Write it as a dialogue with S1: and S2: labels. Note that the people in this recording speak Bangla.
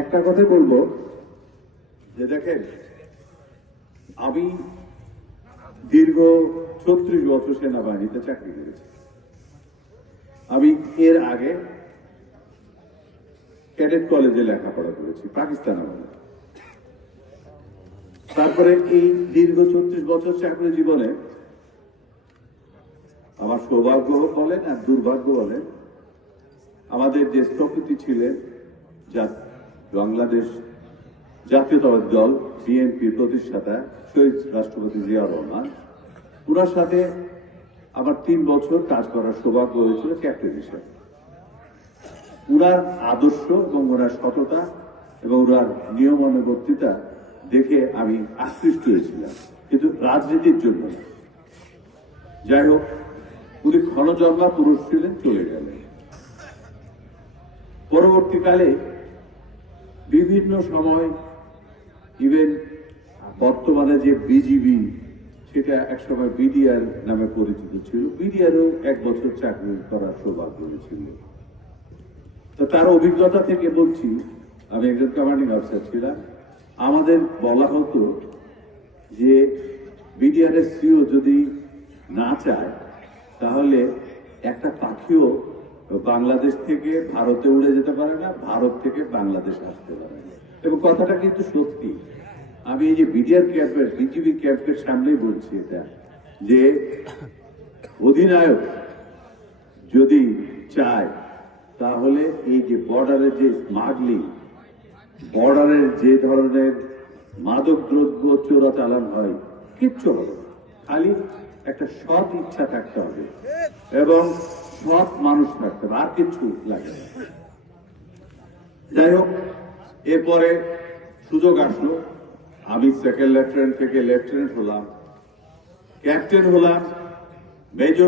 S1: একটা কথা বলব। যে দেখেন, আমি দীর্ঘ ছত্রিশ বছর সেনাবাহিনীতে চাকরি করেছি। আমি এর আগে ক্যাডেট কলেজে লেখাপড়া করেছি, পাকিস্তান তারপরে এই দীর্ঘ ছত্রিশ বছর চাকরি জীবনে আমার সৌভাগ্য বলেন আর দুর্ভাগ্য বলেন, আমাদের যে স্থপতি ছিলেন যা বাংলাদেশ জাতীয়তাবাদী দল বিএনপির প্রতিষ্ঠাতা শহীদ রাষ্ট্রপতি জিয়াউর রহমান। ওনার সাথে আমার তিন বছর কাজ করার সৌভাগ্য হয়েছিল ক্যাপ্টেন হিসেবে। উনার আদর্শ এবং ওনার সততা এবং ওনার নিয়মানুবর্তিতা দেখে আমি আকৃষ্ট হয়েছিলাম। কিন্তু রাজনীতির জন্য। যাই হোক, উনি ক্ষণজন্মা পুরুষ ছিলেন, চলে গেলেন। পরবর্তীকালে বিভিন্ন সময় ইভেন বর্তমানে যে বিজিবি সেটা একসময় বিডিআর নামে পরিচিত ছিল। বিডিআরও এক বছর চাকরি করার সৌভাগ্য হয়েছিল। তো তার অভিজ্ঞতা থেকে বলছি, আমি একজন কমান্ডিং অফিসার ছিলাম। আমাদের বলা হতো যে বিডিআর এর সিও যদি না চায়, তাহলে একটা পাখিও বাংলাদেশ থেকে ভারতে উড়ে যেতে পারে না, ভারত থেকে বাংলাদেশ আসতে পারে না। এবং কথাটা কিন্তু সত্যি। আমি এই যে বিডিআর ক্যাম্পের বিজিবি ক্যাম্পের সামনেই বলছি এটা, যে অধিনায়ক যদি চায়, তাহলে এই যে বর্ডারের যে স্মাগলিং বর্ডারের যে ধরনের মাদক দ্রব্য চোরাচালান হয়, কিচ্ছু হবে খালি একটা সৎ ইচ্ছা থাকতে হবে। এবং সৎ মানুষ থাকতে হবে, আর কিছু লাগে। যাই হোক এরপরে সুযোগ আসলো। আমি সেকেন্ড লেফটেন্যান্ট থেকে লেফটেন্যান্ট হলাম। ক্যাপ্টেন হলাম মেজর